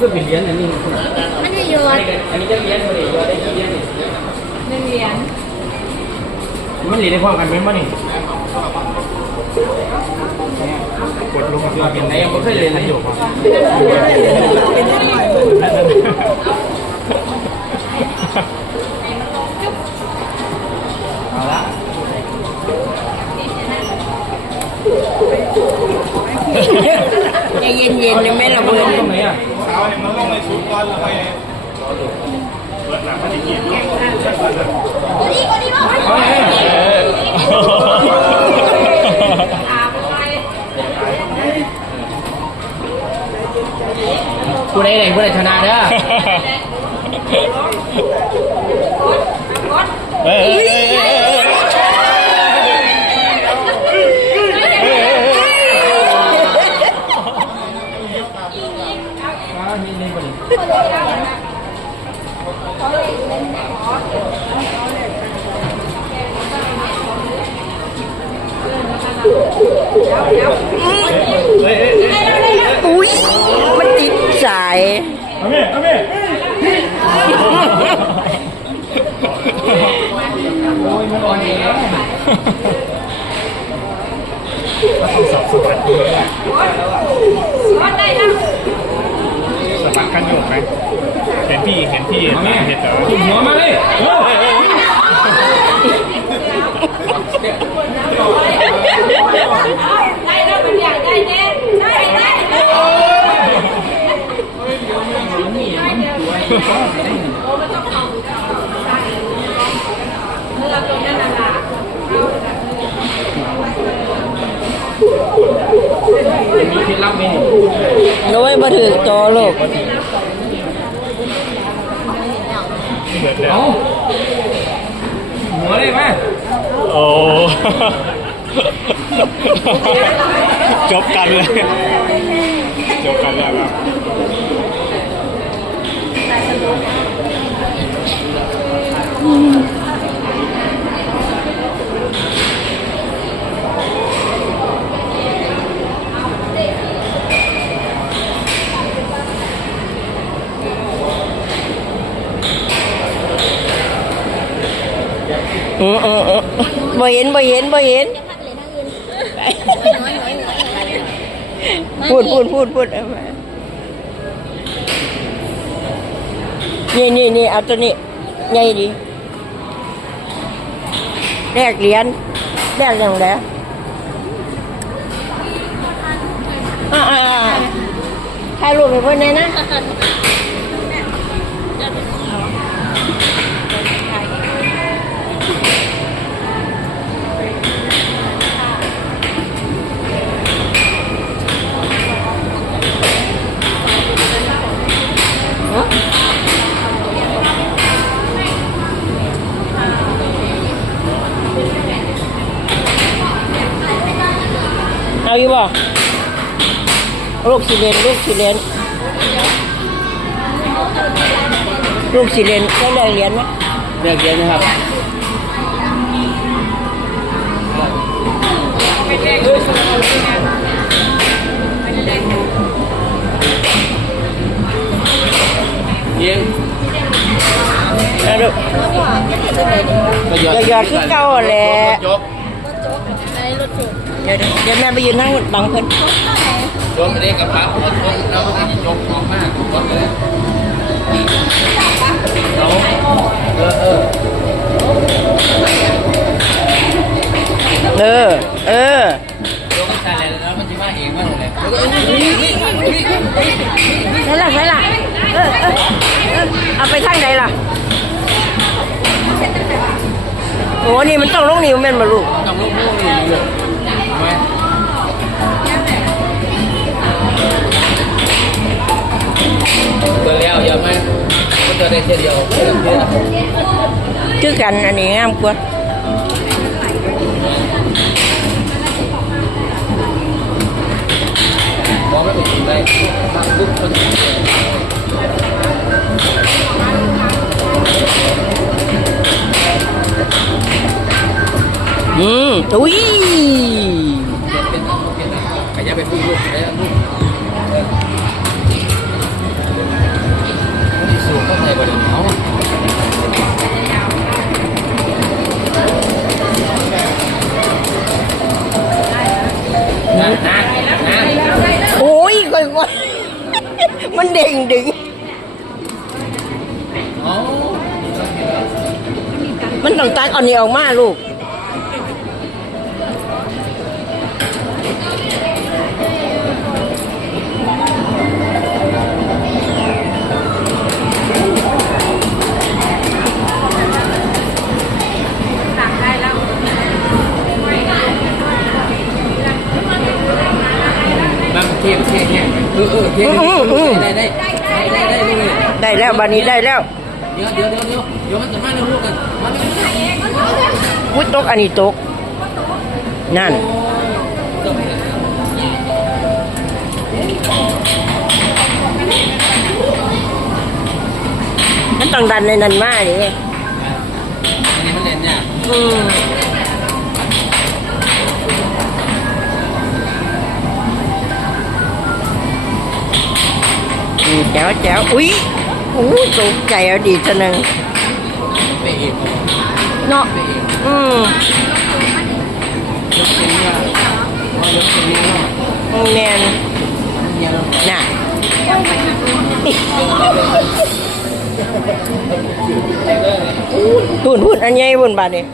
ก็เป็นเหรียญอันนี้คุณอันนี้โยอันนนี้อันนี้จะเหรียญบ่ได้ยอดได้กี่เหรียญนี่หนึ่งเหรียญมันเหรียญได้พร้อมกันแม่นบ่นี่กดลงมาเป็นไหนยังบ่เคยเรียนเลยอยู่ครับเอาละใจเย็นๆนะแม่ระเบิดตรงไหนอะ เอาให้มันลงในชุดก่อนแล้วไปเอาไงผู้ใดไหนผู้ใดชนะเด้อ อุ้ยมันติดสายเอาแม่เอาแม่โอ้ยมันอ่อนแอสะบัดขั้นโยกไหมเห็นพี่ เห็นพี่เอาแม่เห็นเหรอหัวมาเลยเออ ได้แล้วมันอยากได้แน่ได้ได้ได้โอ้มันต้องเอาเมื่อเราตรงนั้นน่ะล่ะ มีเคล็ดลับไหมนี่โน้ยมาถือจอลูกเดือดแล้วเอาหัวเลยมาโอ้จบกันเลยจบกันแล้วครับอื ออืออือบ่เห็นบ่เห็นบ่เห็นพูดพูดพูดพูดเอามานี่นี่นี่เอาตัวนี้ใหญ่ดีแลกเหรียญแลกอย่างไรอ่าอ่าอ่าถ่ายรูปให้เพื่อนหน่ยนะ เอาอยู่บ่ลูกสีเลนลูกสีเลนลูกสีเลนได้แรงเหรียญไหมเลือกเหรียญนะครับยิงเอาลูกก็หยอดหยอดคือเก่าแหละยกเดี๋ยวเดี๋ยวเดี๋ยวแม่ไปยืนนั่งบังเพิ่นยกไปได้กับพักยกแล้วก็ยกออกมากยกเลยเอาเออเออเออเออยกใส่แล้วมันจะมาเองมาเลยใช่ล่ะใช่ล่ะเออเออเออเอาไปทางไหนล่ะโอ้นี่มันต้องลงนิ้วแม่นมาลูกกับลูกลูกนี่ ลยไหมตัว แล้วอย่ามาตัวได้แค่เดียวไม่ต้องเยอะคือกันอันนี้งามกว่ามองไม่ถูกได้ตั้งปุ๊บมันอืมอุ้ยเป็นเป็นขยับไปพูดลูกได้ลูกสูบเข้าในประเด็นเขานะนะนะโอ้ยก่อยๆมันเด้งดึงอ๋อมันต้องตักเอานี่ออกมาลูก เทียบเทียบเนี่ยเออเออเทียบได้ได้ได้ได้ได้เลยได้แล้วบานี้ได้แล้วเดี๋ยวเดี๋ยวเดี๋ยวเดี๋ยวเดี๋ยวมันจะมาเร็วกันมาเร็วอุ้ยตกอันนี้ตกนั่นมันต้องดันในนั้นมาดิอันนี้มันเล่นเนี่ยอืม แจ๋วแจ๋วอุ้ยอู้ตกใจเอาดีจังนึงเองนาะอืมยกเนียว่ายกเป็นเนี่ยแมนเนี่ยเราน่ะหุ่นหุ่นอันใหญ่หุ่นบาดนี่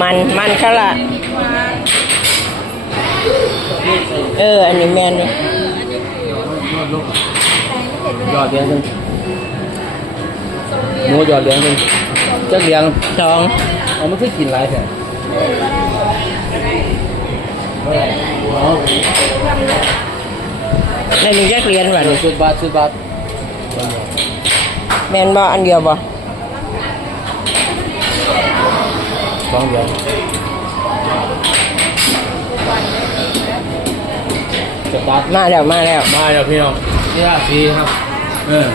มันมันเขาละเออ อันนี้แมนเลยหยอดเลี้ยงหนึ่งหมูหยอดเลี้ยงหนึ่งจักเลี้ยงสองเอามันคือกินไรแท้เอาในนี้แยกเรียนว่ะนี่สุดบาทสุดบาทแมนบ่อันเดียวบ่ สองเดือนจะตัดมาแล้วมาแล้วมาแล้วพี่น้องนี่ราศีครับ เออ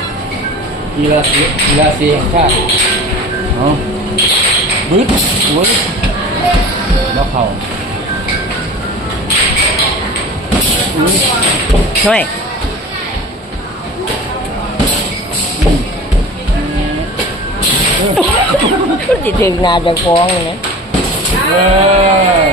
มีราศีมีราศีแห่งชาติเอาบึ้ดบึ้ดมาเข่าช่วย ติถึงนาจะฟ้องเลยนะเออ